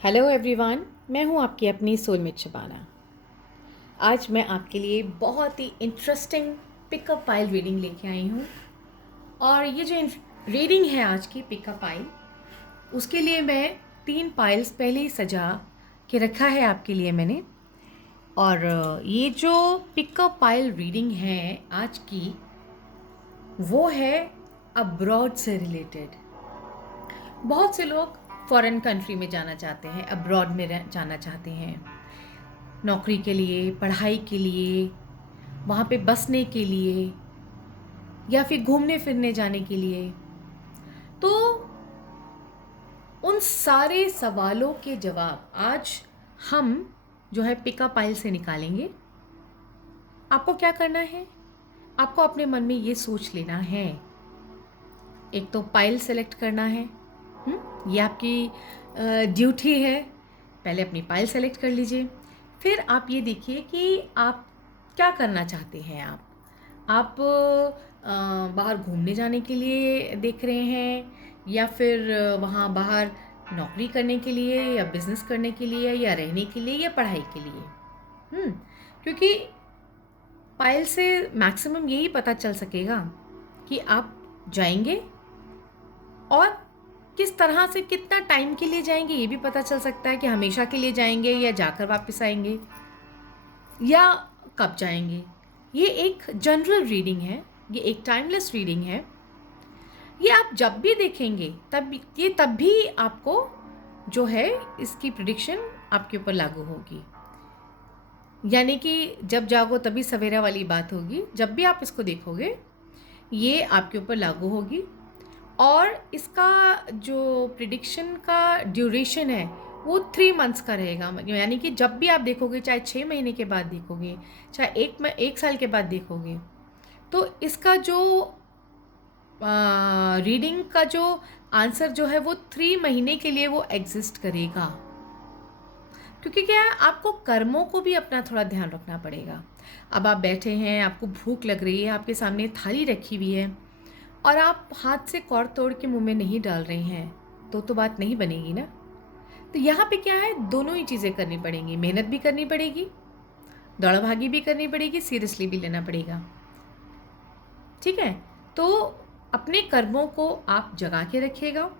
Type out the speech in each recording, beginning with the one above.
Hello everyone, मैं हूं आपकी अपनी सोलमेट शबाना। आज मैं आपके लिए बहुत ही इंटरेस्टिंग पिकअप पाइल रीडिंग लेके आई हूं। और ये जो रीडिंग है आज की पिकअप पाइल, उसके लिए मैं 3 पाइल्स पहले ही सजा के रखा है आपके लिए मैंने। और ये जो पिकअप पाइल रीडिंग है आज की, वो है अब्रॉड से रिलेटेड। बहुत से लोग फॉरेन कंट्री में जाना चाहते हैं, अब्रॉड में जाना चाहते हैं, नौकरी के लिए, पढ़ाई के लिए, वहाँ पे बसने के लिए, या फिर घूमने फिरने जाने के लिए। तो उन सारे सवालों के जवाब आज हम जो है पिकअप पाइल से निकालेंगे। आपको क्या करना है? आपको अपने मन में ये सोच लेना है, एक तो पाइल सेलेक्ट करना है। ये आपकी ड्यूटी है। पहले अपनी पाइल सेलेक्ट कर लीजिए। फिर आप ये देखिए कि आप क्या करना चाहते हैं। आप बाहर घूमने जाने के लिए देख रहे हैं, या फिर वहाँ बाहर नौकरी करने के लिए, या बिजनेस करने के लिए, या रहने के लिए, या पढ़ाई के लिए। क्योंकि पाइल से मैक्सिमम यही पता चल सकेगा कि आप जाएंगे, और किस तरह से, कितना टाइम के लिए जाएंगे। ये भी पता चल सकता है कि हमेशा के लिए जाएंगे, या जाकर वापस आएंगे, या कब जाएंगे। ये एक जनरल रीडिंग है, ये एक टाइमलेस रीडिंग है। ये आप जब भी देखेंगे तब भी आपको जो है इसकी प्रिडिक्शन आपके ऊपर लागू होगी। यानी कि जब जागो तभी सवेरा वाली बात होगी। जब भी आप इसको देखोगे ये आपके ऊपर लागू होगी। और इसका जो प्रिडिक्शन का ड्यूरेशन है वो 3 मंथ्स का रहेगा। यानी कि जब भी आप देखोगे, चाहे 6 महीने के बाद देखोगे, चाहे एक साल के बाद देखोगे, तो इसका जो रीडिंग का जो आंसर जो है वो 3 महीने के लिए वो एग्जिस्ट करेगा। क्योंकि क्या है, आपको कर्मों को भी अपना थोड़ा ध्यान रखना पड़ेगा। अब आप बैठे हैं, आपको भूख लग रही है, आपके सामने थाली रखी हुई है, और आप हाथ से कौर तोड़ के मुंह में नहीं डाल रहे हैं, तो बात नहीं बनेगी ना। तो यहाँ पे क्या है, दोनों ही चीज़ें करनी पड़ेंगी। मेहनत भी करनी पड़ेगी, दौड़ भागी भी करनी पड़ेगी, सीरियसली भी लेना पड़ेगा। ठीक है, तो अपने कर्मों को आप जगा के रखिएगा,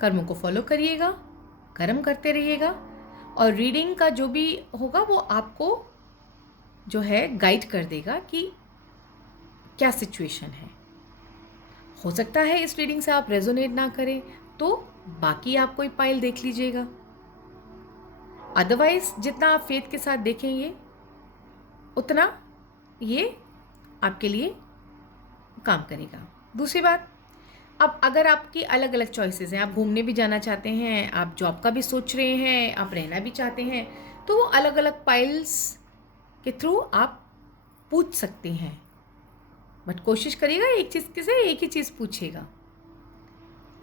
कर्मों को फॉलो करिएगा, कर्म करते रहिएगा, और रीडिंग का जो भी होगा वो आपको जो है गाइड कर देगा कि क्या सिचुएशन है। हो सकता है इस रीडिंग से आप रेजोनेट ना करें, तो बाकी आप कोई पाइल देख लीजिएगा। अदरवाइज जितना आप फेथ के साथ देखेंगे उतना ये आपके लिए काम करेगा। दूसरी बात, अब अगर आपकी अलग अलग चॉइसेस हैं, आप घूमने भी जाना चाहते हैं, आप जॉब का भी सोच रहे हैं, आप रहना भी चाहते हैं, तो वो अलग अलग पाइल्स के थ्रू आप पूछ सकते हैं। बट कोशिश करिएगा एक चीज़ से एक ही चीज़ पूछिएगा।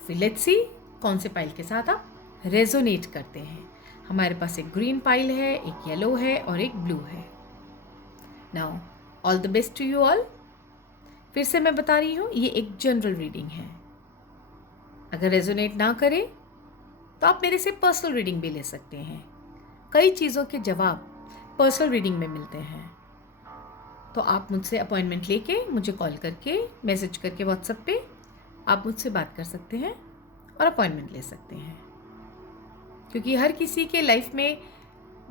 फिर लेट्स सी कौन से पाइल के साथ आप रेजोनेट करते हैं। हमारे पास एक ग्रीन पाइल है, एक येलो है, और एक ब्लू है। Now all the best to you all. फिर से मैं बता रही हूँ, ये एक जनरल रीडिंग है। अगर रेजोनेट ना करे तो आप मेरे से पर्सनल रीडिंग भी ले सकते हैं। कई चीज़ों के जवाब पर्सनल रीडिंग में मिलते हैं। तो आप मुझसे अपॉइंटमेंट लेके, मुझे कॉल करके, मैसेज करके व्हाट्सएप पे आप मुझसे बात कर सकते हैं और अपॉइंटमेंट ले सकते हैं। क्योंकि हर किसी के लाइफ में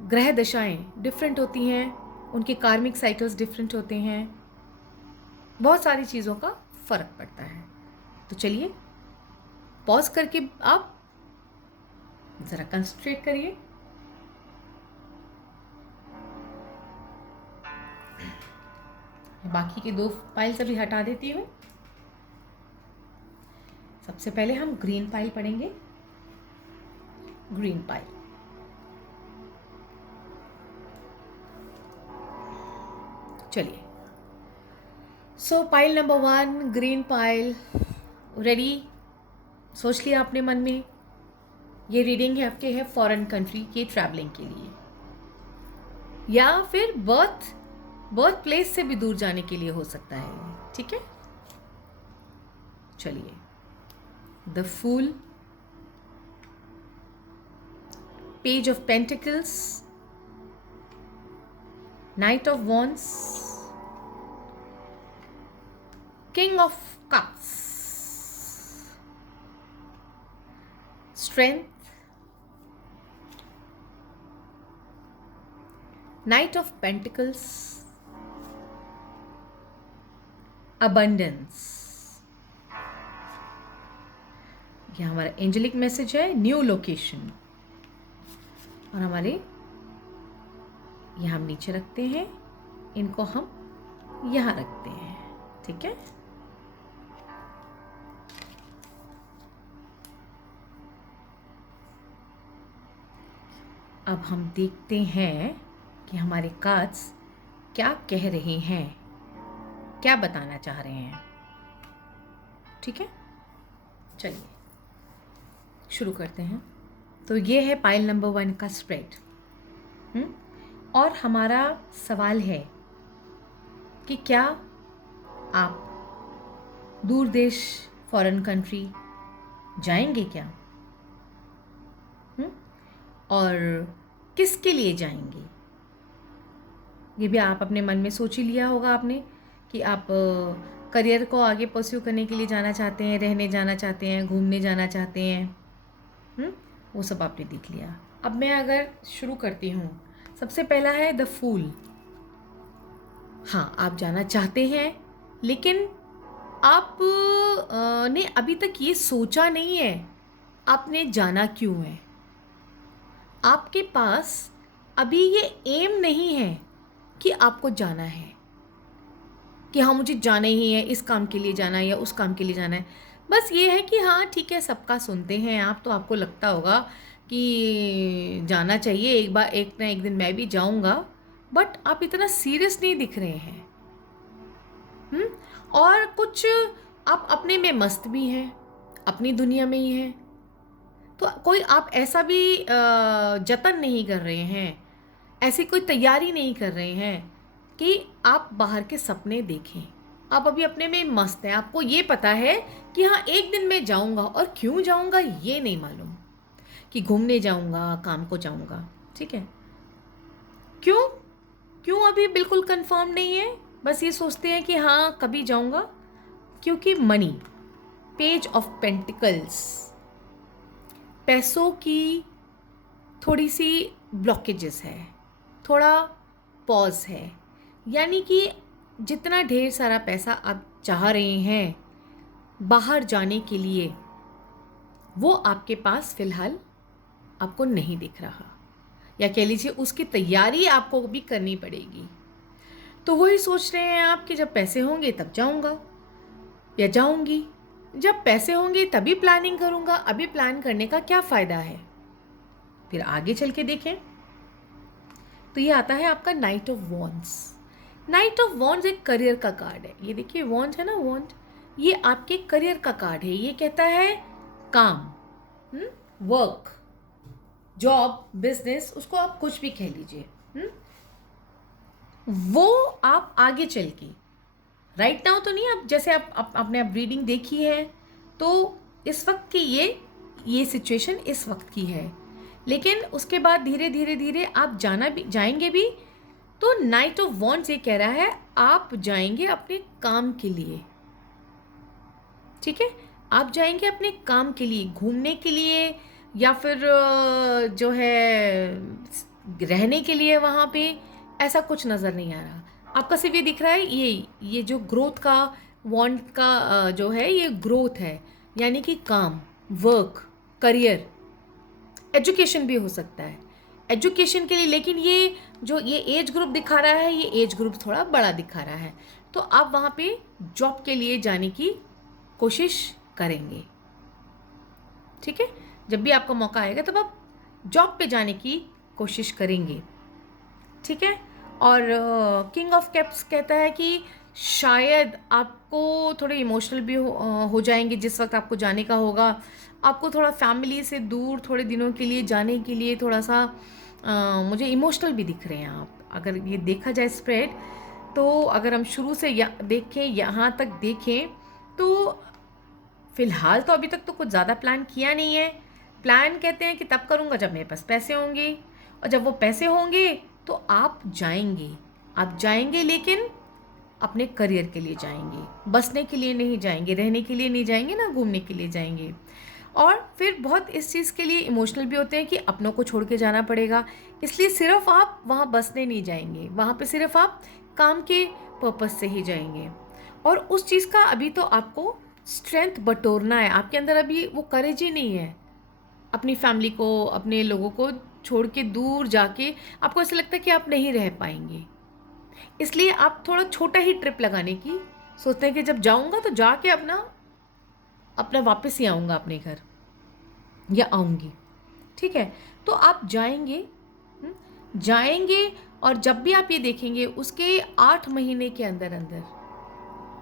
ग्रह दशाएं डिफरेंट होती हैं, उनके कार्मिक साइकिल्स डिफरेंट होते हैं, बहुत सारी चीज़ों का फ़र्क पड़ता है। तो चलिए पॉज करके आप ज़रा कंसंट्रेट करिए। बाकी के 2 पाइल्स अभी हटा देती हूँ। सबसे पहले हम ग्रीन पाइल पढ़ेंगे। ग्रीन पाइल, चलिए। सो pile number 1, green pile. Ready? सोच लिया आपने मन में? ये रीडिंग है आपके है फॉरेन कंट्री के ट्रैवलिंग के लिए, या फिर बर्थ प्लेस से भी दूर जाने के लिए हो सकता है। ठीक है, चलिए। The fool, Page of Pentacles, Knight of Wands, King of Cups, Strength, Knight of Pentacles, Abundance। ये हमारा एंजेलिक मैसेज है, न्यू लोकेशन। और हमारे यहाँ हम नीचे रखते हैं, इनको हम यहाँ रखते हैं, ठीक है। अब हम देखते हैं कि हमारे कार्ड्स क्या कह रहे हैं, क्या बताना चाह रहे हैं, ठीक है। चलिए शुरू करते हैं। तो ये है पाइल नंबर 1 का स्प्रेड। और हमारा सवाल है कि क्या आप दूर देश, फॉरेन कंट्री जाएंगे क्या? और किसके लिए जाएंगे? ये भी आप अपने मन में सोच ही लिया होगा आपने कि आप करियर को आगे परस्यू करने के लिए जाना चाहते हैं, रहने जाना चाहते हैं, घूमने जाना चाहते हैं। वो सब आपने देख लिया। अब मैं अगर शुरू करती हूँ, सबसे पहला है द फूल। हाँ, आप जाना चाहते हैं, लेकिन आप ने अभी तक ये सोचा नहीं है आपने जाना क्यों है। आपके पास अभी ये एम नहीं है कि आपको जाना है, कि हाँ मुझे जाना ही है, इस काम के लिए जाना है या उस काम के लिए जाना है। बस ये है कि हाँ ठीक है, सबका सुनते हैं आप, तो आपको लगता होगा कि जाना चाहिए, एक बार एक ना एक दिन मैं भी जाऊंगा, बट आप इतना सीरियस नहीं दिख रहे हैं। और कुछ आप अपने में मस्त भी हैं, अपनी दुनिया में ही हैं। तो कोई आप ऐसा भी जतन नहीं कर रहे हैं, ऐसी कोई तैयारी नहीं कर रहे हैं कि आप बाहर के सपने देखें। आप अभी अपने में मस्त हैं। आपको ये पता है कि हाँ एक दिन मैं जाऊंगा, और क्यों जाऊंगा ये नहीं मालूम, कि घूमने जाऊंगा, काम को जाऊंगा, ठीक है। क्यों अभी बिल्कुल कंफर्म नहीं है, बस ये सोचते हैं कि हाँ कभी जाऊंगा। क्योंकि मनी, पेज ऑफ पेंटिकल्स, पैसों की थोड़ी सी ब्लॉकेजेस है, थोड़ा पॉज है। यानी कि जितना ढेर सारा पैसा आप चाह रहे हैं बाहर जाने के लिए, वो आपके पास फ़िलहाल आपको नहीं दिख रहा, या कह लीजिए उसकी तैयारी आपको भी करनी पड़ेगी। तो वही सोच रहे हैं आप कि जब पैसे होंगे तब जाऊंगा या जाऊंगी, जब पैसे होंगे तभी प्लानिंग करूंगा, अभी प्लान करने का क्या फ़ायदा है। फिर आगे चल के देखें तो ये आता है आपका night of wands. Night of wands एक करियर का कार्ड है। ये देखिए वॉन्ड है ना, वॉन्ड, ये आपके करियर का कार्ड है। ये कहता है काम, वर्क, जॉब, बिजनेस, उसको आप कुछ भी कह लीजिए। वो आप आगे चल के, राइट नाउ तो नहीं, आप जैसे आपने अब रीडिंग देखी है तो इस वक्त की ये सिचुएशन इस वक्त की है, लेकिन उसके बाद धीरे धीरे धीरे आप जाएंगे भी। तो नाइट ऑफ वॉन्ड्स ये कह रहा है आप जाएंगे अपने काम के लिए, ठीक है। आप जाएंगे अपने काम के लिए, घूमने के लिए, या फिर जो है रहने के लिए वहाँ पे, ऐसा कुछ नज़र नहीं आ रहा। आपका सिर्फ ये दिख रहा है ये जो ग्रोथ का वॉन्ड का जो है, ये ग्रोथ है, यानी कि काम, वर्क, करियर, एजुकेशन भी हो सकता है, एजुकेशन के लिए। लेकिन ये जो ये एज ग्रुप दिखा रहा है, ये एज ग्रुप थोड़ा बड़ा दिखा रहा है। तो आप वहाँ पे जॉब के लिए जाने की कोशिश करेंगे, ठीक है। जब भी आपको मौका आएगा तब आप जॉब पे जाने की कोशिश करेंगे, ठीक है। और किंग ऑफ कैप्स कहता है कि शायद आपको थोड़े इमोशनल भी हो जाएंगे जिस वक्त आपको जाने का होगा। आपको थोड़ा फैमिली से दूर थोड़े दिनों के लिए जाने के लिए थोड़ा सा मुझे इमोशनल भी दिख रहे हैं आप। अगर ये देखा जाए स्प्रेड, तो अगर हम शुरू से देखें, यहाँ तक देखें, तो फ़िलहाल तो अभी तक तो कुछ ज़्यादा प्लान किया नहीं है, प्लान कहते हैं कि तब करूँगा जब मेरे पास पैसे होंगे, और जब वो पैसे होंगे तो आप जाएंगे, लेकिन अपने करियर के लिए जाएंगे, बसने के लिए नहीं जाएंगे, रहने के लिए नहीं जाएंगे ना, घूमने के लिए जाएंगे। और फिर बहुत इस चीज़ के लिए इमोशनल भी होते हैं कि अपनों को छोड़ के जाना पड़ेगा, इसलिए सिर्फ आप वहाँ बसने नहीं जाएंगे, वहाँ पे सिर्फ आप काम के पर्पस से ही जाएंगे। और उस चीज़ का अभी तो आपको स्ट्रेंथ बटोरना है, आपके अंदर अभी वो करेज ही नहीं है अपनी फैमिली को, अपने लोगों को छोड़ के दूर जाके आपको ऐसा लगता है कि आप नहीं रह पाएंगे, इसलिए आप थोड़ा छोटा ही ट्रिप लगाने की सोचते हैं कि जब जाऊंगा तो जाके अपना अपना वापस ही आऊँगा अपने घर या आऊँगी। ठीक है, तो आप जाएंगे और जब भी आप ये देखेंगे उसके 8 महीने के अंदर अंदर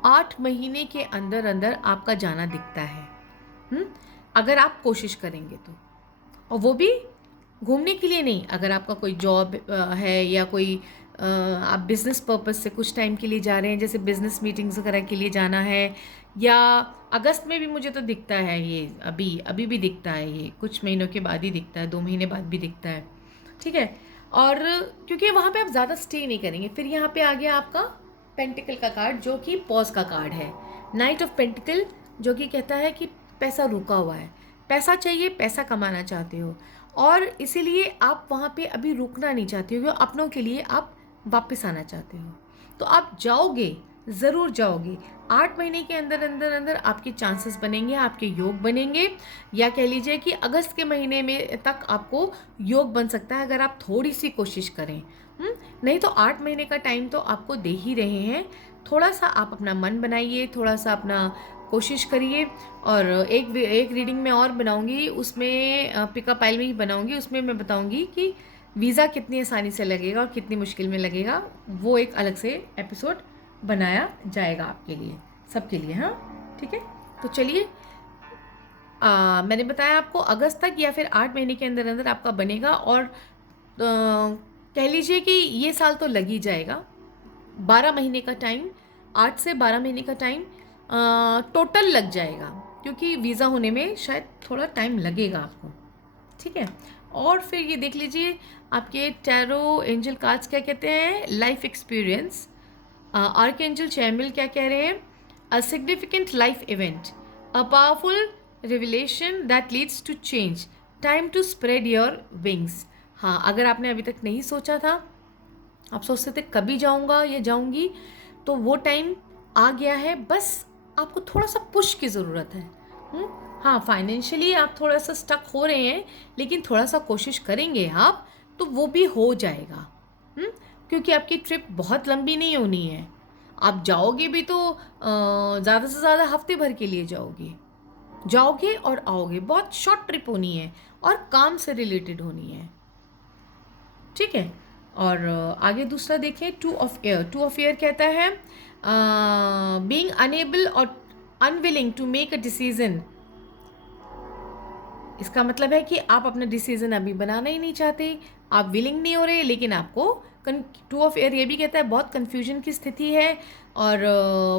8 महीने के अंदर आपका जाना दिखता है। अगर आप कोशिश करेंगे तो, और वो भी घूमने के लिए नहीं, अगर आपका कोई जॉब है या कोई आप बिज़नेस पर्पस से कुछ टाइम के लिए जा रहे हैं, जैसे बिज़नेस मीटिंग्स वगैरह के लिए जाना है, या अगस्त में भी मुझे तो दिखता है ये, अभी भी दिखता है, ये कुछ महीनों के बाद ही दिखता है, 2 महीने बाद भी दिखता है। ठीक है, और क्योंकि वहाँ पे आप ज़्यादा स्टे नहीं करेंगे। फिर यहाँ पे आ गया आपका पेंटिकल का कार्ड, जो कि पॉज का कार्ड है, नाइट ऑफ पेंटिकल, जो कि कहता है कि पैसा रुका हुआ है, पैसा चाहिए, पैसा कमाना चाहते हो, और इसीलिए आप वहाँ पे अभी रुकना नहीं चाहते हो, अपनों के लिए आप वापस आना चाहते हो, तो आप जाओगे, ज़रूर जाओगे। 8 महीने के अंदर अंदर अंदर आपके चांसेस बनेंगे, आपके योग बनेंगे, या कह लीजिए कि अगस्त के महीने में तक आपको योग बन सकता है अगर आप थोड़ी सी कोशिश करें। नहीं तो 8 महीने का टाइम तो आपको दे ही रहे हैं, थोड़ा सा आप अपना मन बनाइए, थोड़ा सा अपना कोशिश करिए। और एक रीडिंग में और बनाऊंगी, उसमें पिकअप फाइल में ही बनाऊंगी, उसमें मैं बताऊंगी कि वीज़ा कितनी आसानी से लगेगा और कितनी मुश्किल में लगेगा, वो एक अलग से एपिसोड बनाया जाएगा आपके लिए, सबके लिए। हाँ ठीक है, तो चलिए, मैंने बताया आपको अगस्त तक या फिर 8 महीने के अंदर अंदर आपका बनेगा, और कह लीजिए कि ये साल तो लग ही जाएगा। 12 महीने का टाइम, 8 से 12 महीने का टाइम टोटल लग जाएगा, क्योंकि वीज़ा होने में शायद थोड़ा टाइम लगेगा आपको। ठीक है, और फिर ये देख लीजिए आपके टैरो एंजल कार्ड्स क्या कहते हैं। लाइफ एक्सपीरियंस, आर्कएंजल चैमिल क्या कह रहे हैं, a significant life event, a powerful revelation that leads to change, time to spread your wings. हाँ, अगर आपने अभी तक नहीं सोचा था, आप सोचते थे कभी जाऊँगा या जाऊँगी, तो वो टाइम आ गया है, बस आपको थोड़ा सा पुश की ज़रूरत है। हाँ, फाइनेंशियली आप थोड़ा सा स्टक हो रहे हैं, लेकिन थोड़ा सा कोशिश करेंगे आप तो वो भी हो जाएगा। क्योंकि आपकी ट्रिप बहुत लंबी नहीं होनी है, आप जाओगे भी तो ज़्यादा से ज़्यादा हफ्ते भर के लिए जाओगे और आओगे, बहुत शॉर्ट ट्रिप होनी है और काम से रिलेटेड होनी है। ठीक है, और आगे दूसरा देखें, 2 ऑफ एयर कहता है बीइंग अनेबल और unwilling to make a decision. इसका मतलब है कि आप अपना डिसीजन अभी बनाना ही नहीं चाहते, आप विलिंग नहीं हो रहे, लेकिन आपको 2 ऑफ एयर ये भी कहता है बहुत कन्फ्यूजन की स्थिति है, और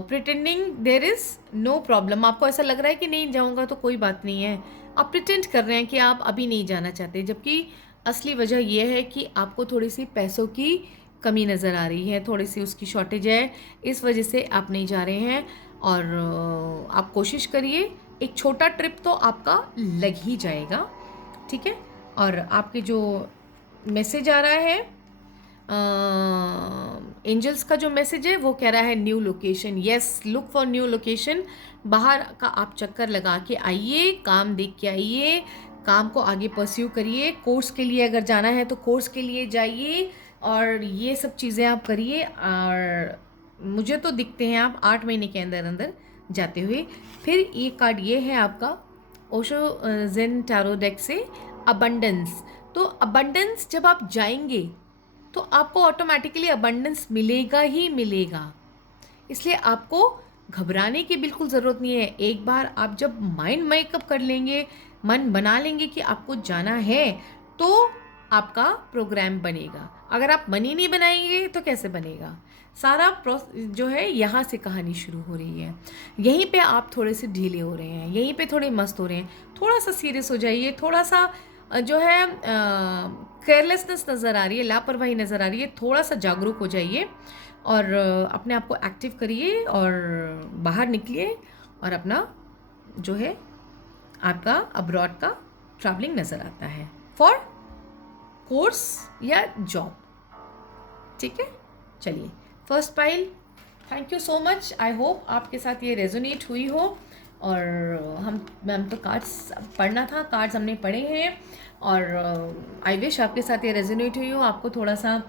pretending there is no problem. आपको ऐसा लग रहा है कि नहीं जाऊंगा तो कोई बात नहीं है, आप प्रिटेंड कर रहे हैं कि आप अभी नहीं जाना चाहते, जबकि असली वजह यह है कि आपको थोड़ी सी पैसों की कमी नज़र आ रही है, थोड़ी सी उसकी शॉर्टेज है, इस वजह से आप नहीं जा रहे हैं। और आप कोशिश करिए, एक छोटा ट्रिप तो आपका लग ही जाएगा। ठीक है, और आपके जो मैसेज आ रहा है, एंजल्स का जो मैसेज है वो कह रहा है new location, yes, look for new location. बाहर का आप चक्कर लगा के आइए, काम देख के आइए, काम को आगे परस्यू करिए, कोर्स के लिए अगर जाना है तो कोर्स के लिए जाइए, और ये सब चीज़ें आप करिए। और मुझे तो दिखते हैं आप 8 महीने के अंदर अंदर जाते हुए। फिर ये कार्ड ये है आपका ओशो जेन टैरो डेक से, अबंडेंस। तो अबंडेंस, जब आप जाएंगे तो आपको ऑटोमेटिकली अबंडेंस मिलेगा ही मिलेगा, इसलिए आपको घबराने की बिल्कुल ज़रूरत नहीं है। एक बार आप जब माइंड मेकअप कर लेंगे, मन बना लेंगे कि आपको जाना है, तो आपका प्रोग्राम बनेगा। अगर आप मन ही नहीं बनाएंगे तो कैसे बनेगा। सारा जो है यहाँ से कहानी शुरू हो रही है। यहीं पे आप थोड़े से ढीले हो रहे हैं, यहीं पे थोड़े मस्त हो रहे हैं, थोड़ा सा सीरियस हो जाइए, थोड़ा सा जो है केयरलेसनेस नज़र आ रही है, लापरवाही नज़र आ रही है, थोड़ा सा जागरूक हो जाइए और अपने आप को एक्टिव करिए और बाहर निकलिए और अपना जो है आपका अब्रॉड का ट्रैवलिंग नज़र आता है फॉर कोर्स या जॉब। ठीक है, चलिए first pile, thank you so much. I hope आपके साथ ये रेजोनेट हुई हो। और हम तो कार्ड्स पढ़ना था, कार्ड्स हमने पढ़े हैं और आई विश आपके साथ ये रेजोनेट हुई हो, आपको थोड़ा सा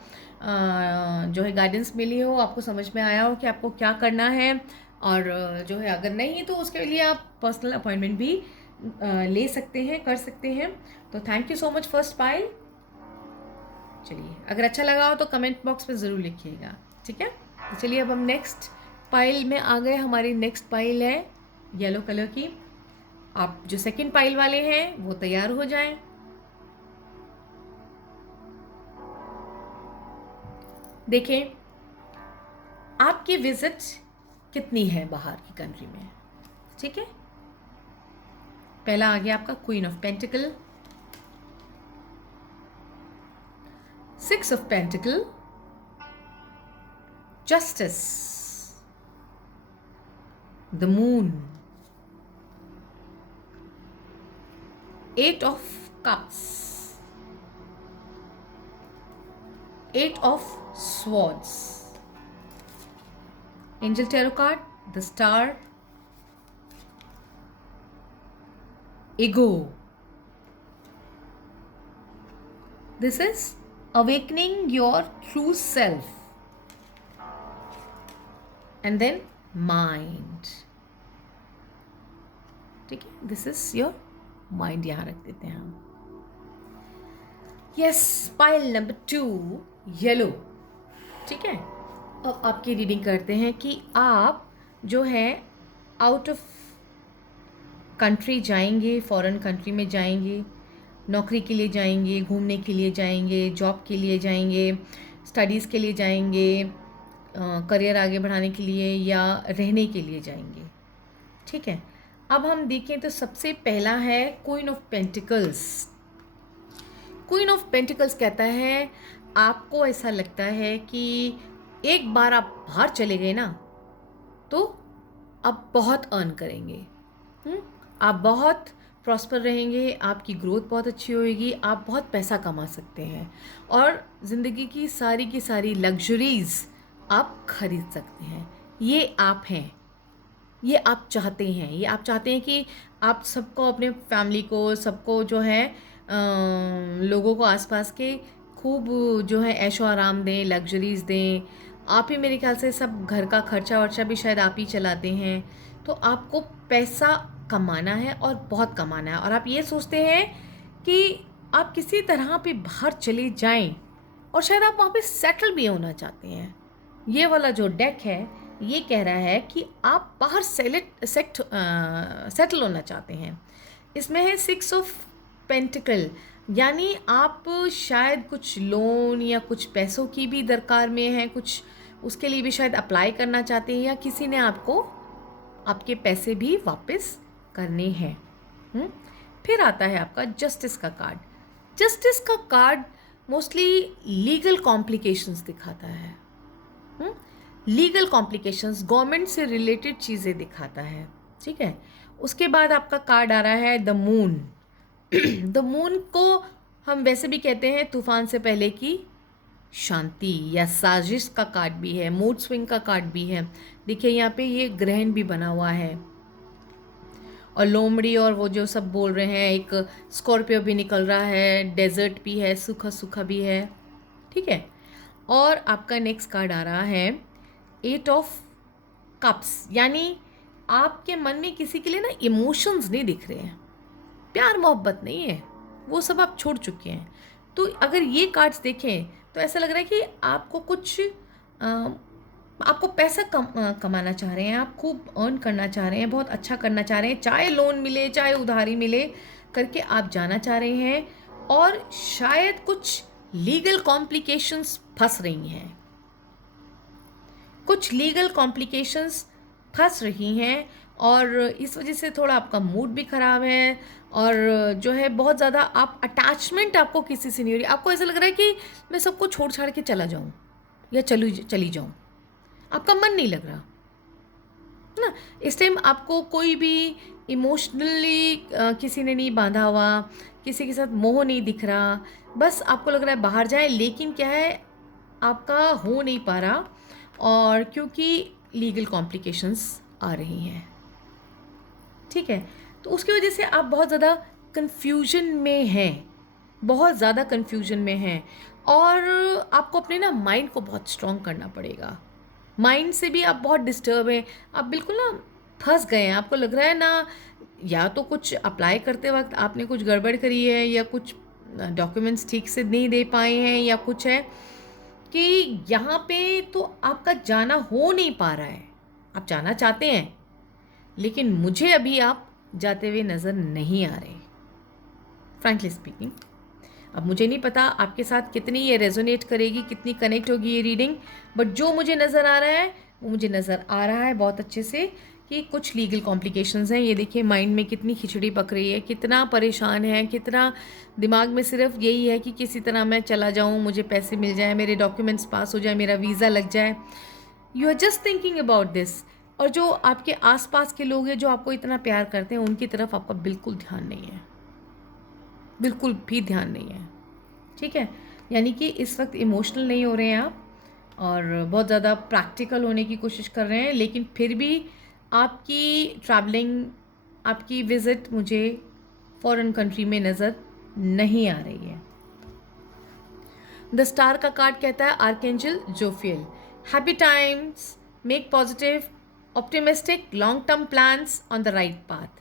जो है गाइडेंस मिली हो, आपको समझ में आया हो कि आपको क्या करना है। और जो है अगर नहीं तो उसके लिए आप पर्सनल अपॉइंटमेंट भी ले सकते हैं, कर सकते हैं। तो thank you so much first pile. चलिए अगर अच्छा लगा हो तो कमेंट बॉक्स में ज़रूर लिखिएगा। ठीक है, तो चलिए अब हम नेक्स्ट पाइल में आ गए। हमारी नेक्स्ट पाइल है येलो कलर की। आप जो सेकंड पाइल वाले हैं वो तैयार हो जाएं। देखें आपकी विजिट कितनी है बाहर की कंट्री में। ठीक है, पहला आ गया आपका queen of pentacle, 6 of pentacle, justice, the moon, 8 of cups, 8 of swords, angel tarot card, the star, ego. This is awakening your true self. And then mind. ठीक है, this is your mind, यहाँ रख देते हैं हम। Yes, pile number 2 yellow। ठीक है, अब आपकी रीडिंग करते हैं कि आप जो है आउट ऑफ कंट्री जाएंगे, फॉरेन कंट्री में जाएंगे, नौकरी के लिए जाएंगे, घूमने के लिए जाएंगे, जॉब के लिए जाएंगे, स्टडीज़ के लिए जाएंगे, करियर आगे बढ़ाने के लिए या रहने के लिए जाएंगे। ठीक है, अब हम देखें तो सबसे पहला है queen of pentacles. Queen of pentacles कहता है आपको ऐसा लगता है कि एक बार आप बाहर चले गए ना तो आप बहुत अर्न करेंगे, आप बहुत प्रॉस्पर रहेंगे, आपकी ग्रोथ बहुत अच्छी होएगी, आप बहुत पैसा कमा सकते हैं और ज़िंदगी की सारी लग्जरीज़ आप खरीद सकते हैं। ये आप हैं, ये आप चाहते हैं, ये आप चाहते हैं कि आप सबको, अपने फैमिली को, सबको जो है लोगों को आसपास के खूब जो है ऐशो आराम दें, लग्जरीज़ दें। आप ही मेरे ख्याल से सब घर का खर्चा वर्चा भी शायद आप ही चलाते हैं। तो आपको पैसा कमाना है और बहुत कमाना है और आप ये सोचते हैं कि आप किसी तरह पे बाहर चले जाएं और शायद आप वहाँ पे सेटल भी होना चाहते हैं। ये वाला जो डेक है ये कह रहा है कि आप बाहर सेटल होना चाहते हैं। इसमें है 6 ऑफ पेंटिकल, यानी आप शायद कुछ लोन या कुछ पैसों की भी दरकार में है, कुछ उसके लिए भी शायद अप्लाई करना चाहते हैं या किसी ने आपको आपके पैसे भी वापस करने हैं। फिर आता है आपका जस्टिस का कार्ड। जस्टिस का कार्ड मोस्टली लीगल कॉम्प्लिकेशंस दिखाता है, लीगल कॉम्प्लिकेशंस, गवर्नमेंट से रिलेटेड चीज़ें दिखाता है। ठीक है, उसके बाद आपका कार्ड आ रहा है द मून। द मून को हम वैसे भी कहते हैं तूफान से पहले की शांति या साजिश का कार्ड भी है, मूड स्विंग का कार्ड भी है। देखिए यहाँ पे ये ग्रहण भी बना हुआ है और लोमड़ी और वो जो सब बोल रहे हैं, एक स्कॉर्पियो भी निकल रहा है, डेजर्ट भी है, सूखा सूखा भी है। ठीक है, और आपका नेक्स्ट कार्ड आ रहा है 8 ऑफ कप्स, यानी आपके मन में किसी के लिए ना इमोशंस नहीं दिख रहे हैं, प्यार मोहब्बत नहीं है, वो सब आप छोड़ चुके हैं। तो अगर ये कार्ड्स देखें तो ऐसा लग रहा है कि आपको कुछ आपको पैसा कमाना चाह रहे हैं, आप खूब अर्न करना चाह रहे हैं, बहुत अच्छा करना चाह रहे हैं, चाहे लोन मिले चाहे उधारी मिले करके आप जाना चाह रहे हैं और शायद कुछ लीगल कॉम्प्लिकेशंस फंस रही हैं। कुछ लीगल कॉम्प्लिकेशंस फंस रही हैं और इस वजह से थोड़ा आपका मूड भी ख़राब है और जो है बहुत ज़्यादा आप अटैचमेंट आपको किसी से नहीं हो रही। आपको ऐसा लग रहा है कि मैं सबको छोड़ छाड़ के चला जाऊँ या चली जाऊँ, आपका मन नहीं लग रहा ना। इस टाइम आपको कोई भी इमोशनली किसी ने नहीं बांधा हुआ, किसी के साथ मोह नहीं दिख रहा, बस आपको लग रहा है बाहर जाए, लेकिन क्या है आपका हो नहीं पा रहा और क्योंकि लीगल कॉम्प्लिकेशंस आ रही हैं, ठीक है। तो उसकी वजह से आप बहुत ज़्यादा कन्फ्यूजन में हैं, बहुत ज़्यादा कन्फ्यूजन में हैं और आपको अपने ना माइंड को बहुत स्ट्रॉन्ग करना पड़ेगा। माइंड से भी आप बहुत डिस्टर्ब हैं, आप बिल्कुल ना फंस गए हैं। आपको लग रहा है ना या तो कुछ अप्लाई करते वक्त आपने कुछ गड़बड़ करी है या कुछ डॉक्यूमेंट्स ठीक से नहीं दे पाए हैं या कुछ है कि यहाँ पे तो आपका जाना हो नहीं पा रहा है। आप जाना चाहते हैं लेकिन मुझे अभी आप जाते हुए नज़र नहीं आ रहे, फ्रैंकली स्पीकिंग। अब मुझे नहीं पता आपके साथ कितनी ये रेजोनेट करेगी, कितनी कनेक्ट होगी ये रीडिंग, बट जो मुझे नज़र आ रहा है वो मुझे नज़र आ रहा है बहुत अच्छे से कि कुछ लीगल कॉम्प्लिकेशंस हैं। ये देखिए माइंड में कितनी खिचड़ी पक रही है, कितना परेशान है, कितना दिमाग में सिर्फ यही है कि किसी तरह मैं चला जाऊँ, मुझे पैसे मिल जाए, मेरे डॉक्यूमेंट्स पास हो जाए, मेरा वीज़ा लग जाए। You are just thinking about this. और जो आपके आसपास के लोग हैं जो आपको इतना प्यार करते हैं उनकी तरफ आपका बिल्कुल ध्यान नहीं है, बिल्कुल भी ध्यान नहीं है, ठीक है। यानी कि इस वक्त इमोशनल नहीं हो रहे हैं आप और बहुत ज़्यादा प्रैक्टिकल होने की कोशिश कर रहे हैं, लेकिन फिर भी आपकी ट्रैवलिंग, आपकी विज़िट मुझे फॉरेन कंट्री में नज़र नहीं आ रही है। द स्टार का कार्ड कहता है archangel Jophiel, happy times, make positive optimistic long term plans on the right path.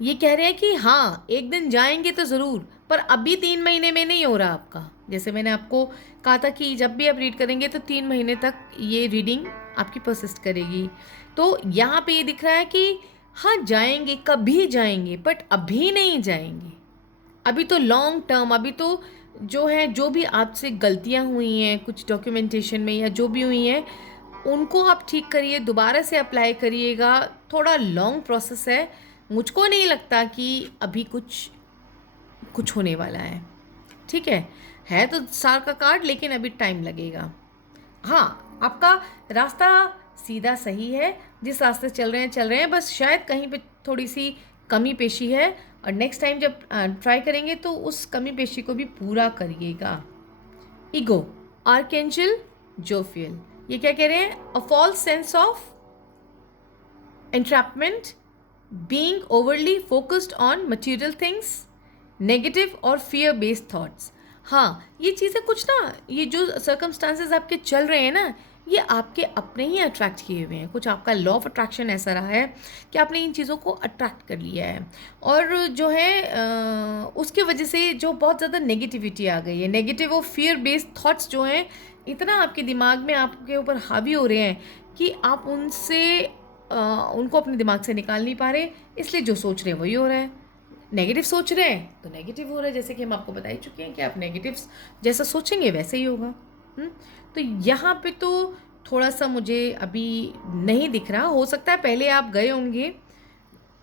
ये कह रहे हैं कि हाँ एक दिन जाएंगे तो ज़रूर, पर अभी 3 महीने में नहीं हो रहा आपका। जैसे मैंने आपको कहा था कि जब भी आप रीड करेंगे तो 3 महीने तक ये रीडिंग आपकी परसिस्ट करेगी। तो यहाँ पे ये दिख रहा है कि हाँ जाएंगे, कभी जाएंगे, बट अभी नहीं जाएंगे। अभी तो लॉन्ग टर्म, अभी तो जो है जो भी आपसे गलतियाँ हुई हैं कुछ डॉक्यूमेंटेशन में या जो भी हुई हैं उनको आप ठीक करिए, दोबारा से अप्लाई करिएगा। थोड़ा लॉन्ग प्रोसेस है, मुझको नहीं लगता कि अभी कुछ होने वाला है, ठीक है तो स्टार का कार्ड, लेकिन अभी टाइम लगेगा। हाँ आपका रास्ता सीधा सही है, जिस रास्ते चल रहे हैं, बस शायद कहीं पे थोड़ी सी कमी पेशी है और नेक्स्ट टाइम जब ट्राई करेंगे तो उस कमी पेशी को भी पूरा करिएगा। ईगो, आर्कएंजल जोफियल, ये क्या कह रहे हैं? A false sense of entrapment, being overly focused on material things, negative और फियर बेस्ड थॉट्स। हाँ ये चीज़ें कुछ ना, ये जो सर्कमस्टांसेस आपके चल रहे हैं ना, ये आपके अपने ही अट्रैक्ट किए हुए हैं। कुछ आपका लॉ ऑफ अट्रैक्शन ऐसा रहा है कि आपने इन चीज़ों को अट्रैक्ट कर लिया है और जो है उसकी वजह से जो बहुत ज़्यादा नेगेटिविटी आ गई है, नेगेटिव और फियर बेस्ड थॉट्स जो हैं इतना आपके दिमाग में आपके ऊपर हावी हो रहे हैं कि आप उनको अपने दिमाग से निकाल नहीं पा रहे, इसलिए जो सोच रहे हैं वही हो रहा है। नेगेटिव सोच रहे हैं तो नेगेटिव हो रहा है, जैसे कि हम आपको बता ही चुके हैं कि आप नेगेटिव जैसा सोचेंगे वैसे ही होगा। तो यहाँ पे तो थोड़ा सा मुझे अभी नहीं दिख रहा। हो सकता है पहले आप गए होंगे,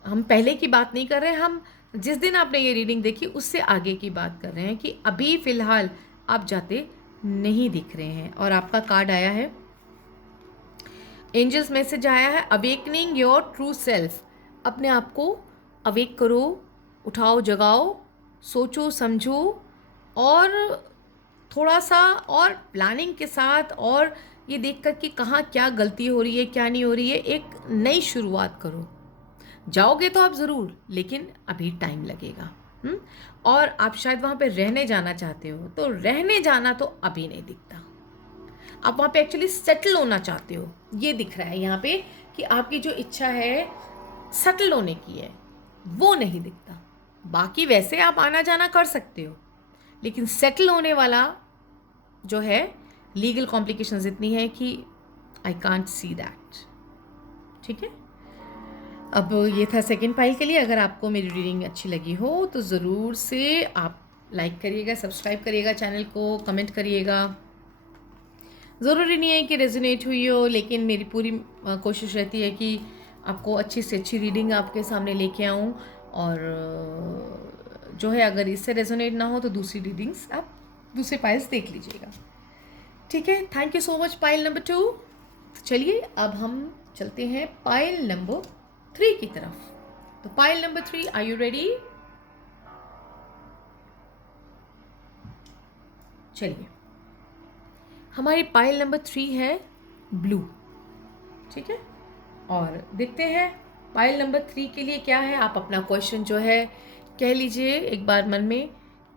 हम पहले की बात नहीं कर रहे हैं, हम जिस दिन आपने ये रीडिंग देखी उससे आगे की बात कर रहे हैं कि अभी फ़िलहाल आप जाते नहीं दिख रहे हैं। और आपका कार्ड आया है, एंजल्स मैसेज आया है, अवेकनिंग योर ट्रू सेल्फ। अपने आप को अवेक करो, उठाओ, जगाओ, सोचो, समझो और थोड़ा सा और प्लानिंग के साथ और ये देख कर कि कहाँ क्या गलती हो रही है, क्या नहीं हो रही है, एक नई शुरुआत करो। जाओगे तो आप ज़रूर, लेकिन अभी टाइम लगेगा। और आप शायद वहाँ पे रहने जाना चाहते हो, तो रहने जाना तो अभी नहीं दिखता। आप वहाँ पे एक्चुअली सेटल होना चाहते हो, ये दिख रहा है यहाँ पे कि आपकी जो इच्छा है सेटल होने की है, वो नहीं दिखता। बाकी वैसे आप आना जाना कर सकते हो, लेकिन सेटल होने वाला जो है लीगल कॉम्प्लिकेशंस इतनी है कि आई कांट सी दैट, ठीक है। अब ये था सेकंड पाइल के लिए। अगर आपको मेरी रीडिंग अच्छी लगी हो तो ज़रूर से आप लाइक करिएगा, सब्सक्राइब करिएगा चैनल को, कमेंट करिएगा। ज़रूरी नहीं है कि रेजोनेट हुई हो, लेकिन मेरी पूरी कोशिश रहती है कि आपको अच्छी से अच्छी रीडिंग आपके सामने लेके आऊँ। और जो है अगर इससे रेजोनेट ना हो तो दूसरी रीडिंग्स आप दूसरे पाइल्स देख लीजिएगा। ठीक है, thank you so much pile number 2। तो चलिए अब हम चलते हैं पाइल नंबर 3 की तरफ। तो pile number 3, are you ready? चलिए, हमारी पाइल नंबर 3 है ब्लू। ठीक है, और देखते हैं पाइल नंबर 3 के लिए क्या है। आप अपना क्वेश्चन जो है कह लीजिए एक बार मन में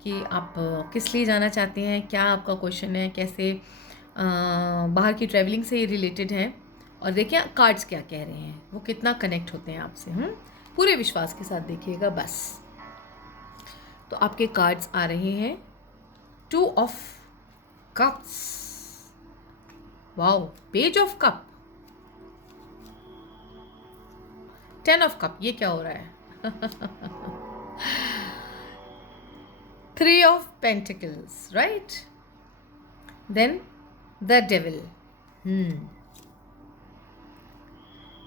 कि आप किस लिए जाना चाहते हैं, क्या आपका क्वेश्चन है, कैसे बाहर की ट्रैवलिंग से ये रिलेटेड है। और देखिए कार्ड्स क्या कह रहे हैं, वो कितना कनेक्ट होते हैं आपसे। पूरे विश्वास के साथ देखिएगा बस। तो आपके कार्ड्स आ रहे हैं 2 of cups, wow, page of cup, 10 of cup, ये क्या हो रहा है? 3 of pentacles, right, then the devil,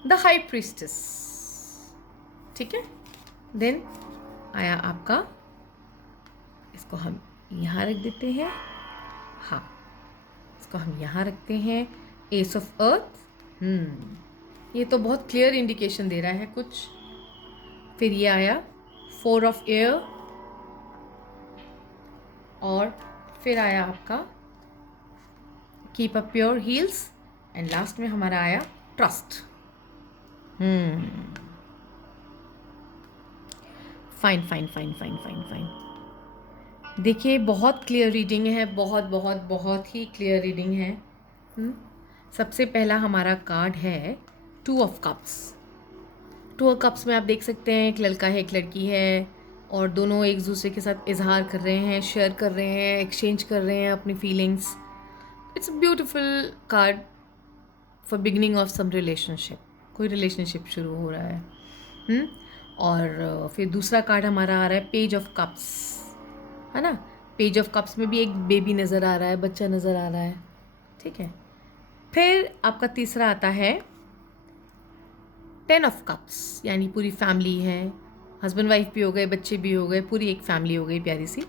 the high priestess. ठीक है, देन आया आपका, इसको हम यहाँ रख देते हैं, हाँ इसको हम यहाँ रखते हैं, एस ऑफ अर्थ। ये तो बहुत क्लियर इंडिकेशन दे रहा है कुछ। फिर ये आया 4 ऑफ एयर, और फिर आया आपका keep up your heels, and last में हमारा आया trust. Fine fine fine fine fine fine. देखिए बहुत क्लियर रीडिंग है, बहुत बहुत बहुत ही क्लियर रीडिंग है। सबसे पहला हमारा कार्ड है 2 ऑफ कप्स। 2 ऑफ कप्स में आप देख सकते हैं एक लड़का है, एक लड़की है, और दोनों एक दूसरे के साथ इजहार कर रहे हैं, शेयर कर रहे हैं, एक्सचेंज कर रहे हैं अपनी feelings. It's a beautiful card for beginning of some relationship. कोई रिलेशनशिप शुरू हो रहा है। और फिर दूसरा कार्ड हमारा आ रहा है पेज ऑफ कप्स, है ना। पेज ऑफ कप्स में भी एक बेबी नज़र आ रहा है, बच्चा नज़र आ रहा है। ठीक है, फिर आपका तीसरा आता है 10 ऑफ कप्स, यानी पूरी फैमिली है, हस्बैंड वाइफ भी हो गए, बच्चे भी हो गए, पूरी एक फैमिली हो गई प्यारी सी।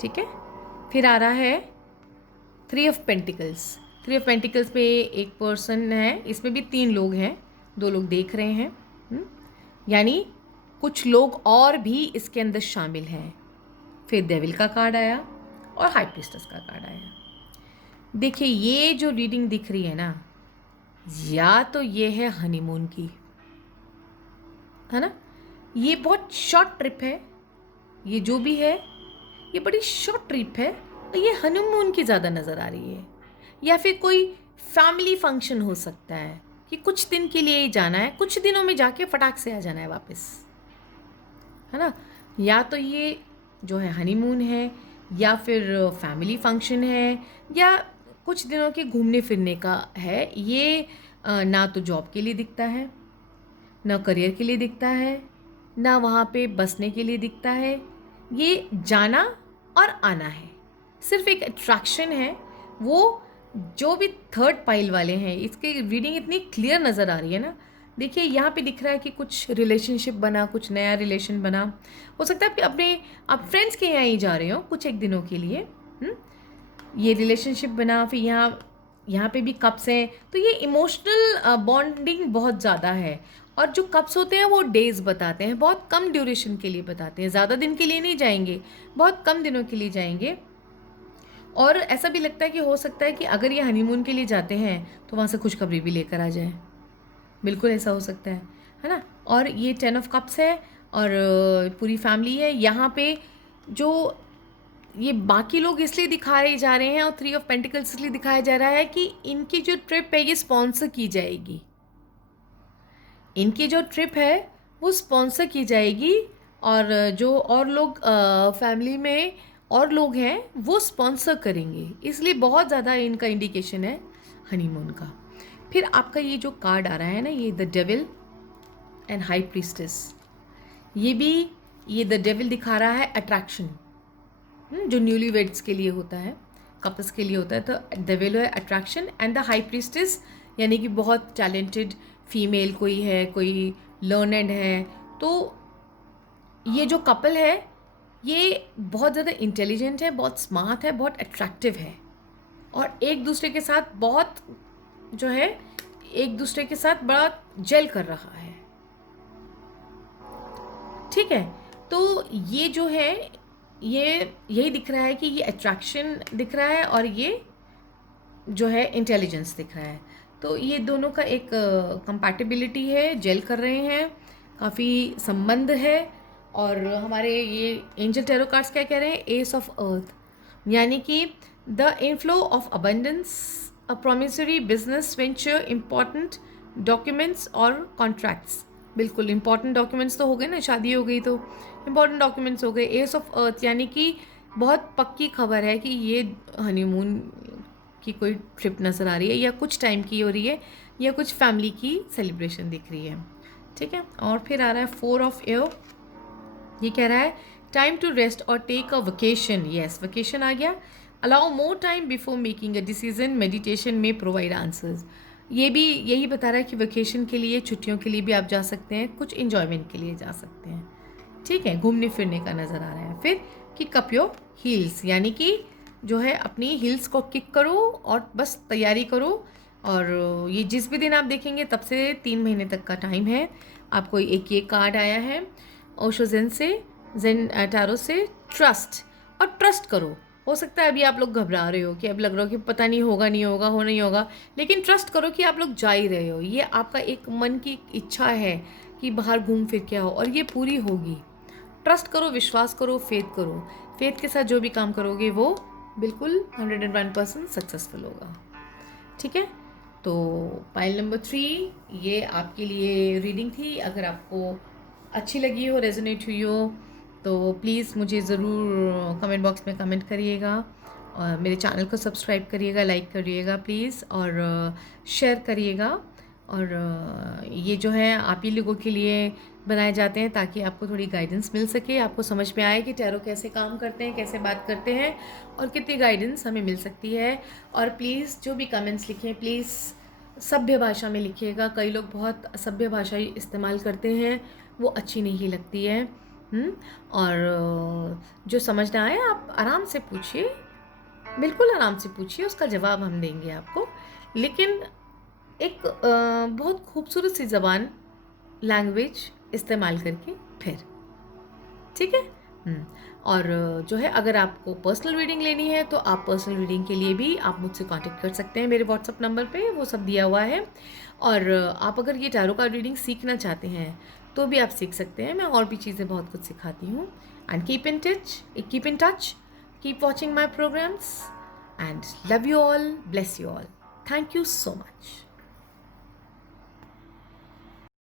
ठीक है, फिर आ रहा है 3 ऑफ पेंटिकल्स। 3 ऑफ पेंटिकल्स पे एक पर्सन है, इसमें भी 3 लोग हैं, 2 लोग देख रहे हैं, यानी कुछ लोग और भी इसके अंदर शामिल हैं। फिर डेविल का कार्ड आया और हाई प्रीस्टेस का कार्ड आया। देखिए ये जो रीडिंग दिख रही है ना, या तो ये है हनीमून की, है ना, ये बहुत शॉर्ट ट्रिप है, ये जो भी है ये बड़ी शॉर्ट ट्रिप है, और ये हनीमून की ज़्यादा नज़र आ रही है। या फिर कोई फैमिली फंक्शन हो सकता है कि कुछ दिन के लिए ही जाना है, कुछ दिनों में जाके फटाक से आ जाना है वापस, है ना। या तो ये जो है हनीमून है, या फिर फैमिली फंक्शन है, या कुछ दिनों के घूमने फिरने का है। ये ना तो जॉब के लिए दिखता है, ना करियर के लिए दिखता है, ना वहाँ पे बसने के लिए दिखता है। ये जाना और आना है, सिर्फ एक अट्रैक्शन है। वो जो भी थर्ड पाइल वाले हैं, इसकी रीडिंग इतनी क्लियर नज़र आ रही है ना। देखिए यहाँ पे दिख रहा है कि कुछ रिलेशनशिप बना, कुछ नया रिलेशन बना। हो सकता है कि आप फ्रेंड्स के यहाँ ही जा रहे हो कुछ एक दिनों के लिए। ये रिलेशनशिप बना, फिर यहाँ पे भी कप्स हैं, तो ये इमोशनल बॉन्डिंग बहुत ज़्यादा है। और जो कप्स होते हैं वो डेज़ बताते हैं, बहुत कम ड्यूरेशन के लिए बताते हैं, ज़्यादा दिन के लिए नहीं जाएंगे, बहुत कम दिनों के लिए जाएंगे। और ऐसा भी लगता है कि हो सकता है कि अगर ये हनीमून के लिए जाते हैं तो वहाँ से खुशखबरी भी लेकर आ जाए, बिल्कुल ऐसा हो सकता है ना। और ये 10 ऑफ कप्स है और पूरी फैमिली है। यहाँ पे जो ये बाकी लोग इसलिए दिखाए जा रहे हैं, और 3 ऑफ पेंटिकल्स इसलिए दिखाया जा रहा है कि इनकी जो ट्रिप है ये स्पॉन्सर की जाएगी। इनकी जो ट्रिप है वो स्पॉन्सर की जाएगी, और जो और लोग फैमिली में और लोग हैं वो स्पॉन्सर करेंगे, इसलिए बहुत ज़्यादा इनका इंडिकेशन है हनीमून का। फिर आपका ये जो कार्ड आ रहा है ना, ये the devil and high priestess, ये द डेविल दिखा रहा है अट्रैक्शन, जो न्यूली वेड्स के लिए होता है। कपल्स के लिए होता है। तो द वेलो है attraction and the high priestess यानी कि बहुत टैलेंटेड फीमेल कोई है, कोई लर्नड है। तो ये जो कपल है ये बहुत ज़्यादा इंटेलिजेंट है, बहुत स्मार्ट है, बहुत अट्रैक्टिव है और एक दूसरे के साथ बहुत जो है एक दूसरे के साथ बड़ा जेल कर रहा है। ठीक है, तो ये जो है ये यही दिख रहा है कि ये अट्रैक्शन दिख रहा है और ये जो है इंटेलिजेंस दिख रहा है। तो ये दोनों का एक कंपैटिबिलिटी है, जेल कर रहे हैं, काफ़ी संबंध है। और हमारे ये एंजल टैरो कार्ड्स क्या कह रहे हैं, एस ऑफ अर्थ, यानी कि the inflow of abundance, a promissory business venture, important documents और कॉन्ट्रैक्ट्स। बिल्कुल इंपॉर्टेंट डॉक्यूमेंट्स तो हो गए ना, शादी हो गई तो इम्पॉर्टेंट डॉक्यूमेंट्स हो गए। एस ऑफ अर्थ यानी कि बहुत पक्की खबर है कि ये हनीमून की कोई ट्रिप नज़र आ रही है या कुछ टाइम की हो रही है या कुछ फैमिली की सेलिब्रेशन दिख रही है। ठीक है, और फिर आ रहा है 4 ऑफ एयर। ये कह रहा है टाइम टू रेस्ट और take a vacation. Yes, vacation आ गया। Allow more time before making a decision, meditation में प्रोवाइड आंसर्स। ये भी यही बता रहा है कि वेकेशन के लिए, छुट्टियों के लिए भी आप जा सकते हैं, कुछ इन्जॉयमेंट के लिए जा सकते हैं। ठीक है, घूमने फिरने का नज़र आ रहा है। फिर किक अप योर हील्स, यानी कि जो है अपनी हील्स को किक करो और बस तैयारी करो। और ये जिस भी दिन आप देखेंगे तब से 3 महीने तक का टाइम है। आपको एक ये कार्ड आया है ओशो ज़ेन से, ज़ेन टैरो से, ट्रस्ट। और ट्रस्ट करो। हो सकता है अभी आप लोग घबरा रहे हो कि अब लग रहा हो कि पता नहीं होगा, नहीं होगा, हो नहीं होगा, लेकिन ट्रस्ट करो कि आप लोग जा ही रहे हो। ये आपका एक मन की इच्छा है कि बाहर घूम फिर के आओ और ये पूरी होगी। ट्रस्ट करो, विश्वास करो, फेथ करो। फेथ के साथ जो भी काम करोगे वो बिल्कुल 101% सक्सेसफुल होगा। ठीक है, तो पाइल नंबर 3 ये आपके लिए रीडिंग थी। अगर आपको अच्छी लगी हो, रेजोनेट हुई हो, तो प्लीज़ मुझे ज़रूर कमेंट बॉक्स में कमेंट करिएगा और मेरे चैनल को सब्सक्राइब करिएगा, लाइक करिएगा प्लीज़, और शेयर करिएगा। और ये जो है आप ही लोगों के लिए बनाए जाते हैं ताकि आपको थोड़ी गाइडेंस मिल सके, आपको समझ में आए कि टैरो कैसे काम करते हैं, कैसे बात करते हैं और कितनी गाइडेंस हमें मिल सकती है। और प्लीज़ जो भी कमेंट्स लिखें प्लीज़ सभ्य भाषा में लिखिएगा। कई लोग बहुत असभ्य भाषा इस्तेमाल करते हैं, वो अच्छी नहीं लगती है। और जो समझ ना आए आप आराम से पूछिए, बिल्कुल आराम से पूछिए, उसका जवाब हम देंगे आपको, लेकिन एक बहुत खूबसूरत सी ज़बान, लैंग्वेज इस्तेमाल करके फिर। ठीक है। और जो है अगर आपको पर्सनल रीडिंग लेनी है तो आप पर्सनल रीडिंग के लिए भी आप मुझसे कांटेक्ट कर सकते हैं, मेरे व्हाट्सअप नंबर पे वो सब दिया हुआ है। और आप अगर ये टैरो कार्ड रीडिंग सीखना चाहते हैं तो भी आप सीख सकते हैं, मैं और भी चीज़ें बहुत कुछ सिखाती हूँ। And keep in touch, keep watching my programmes and love you all, bless you all, thank you so much.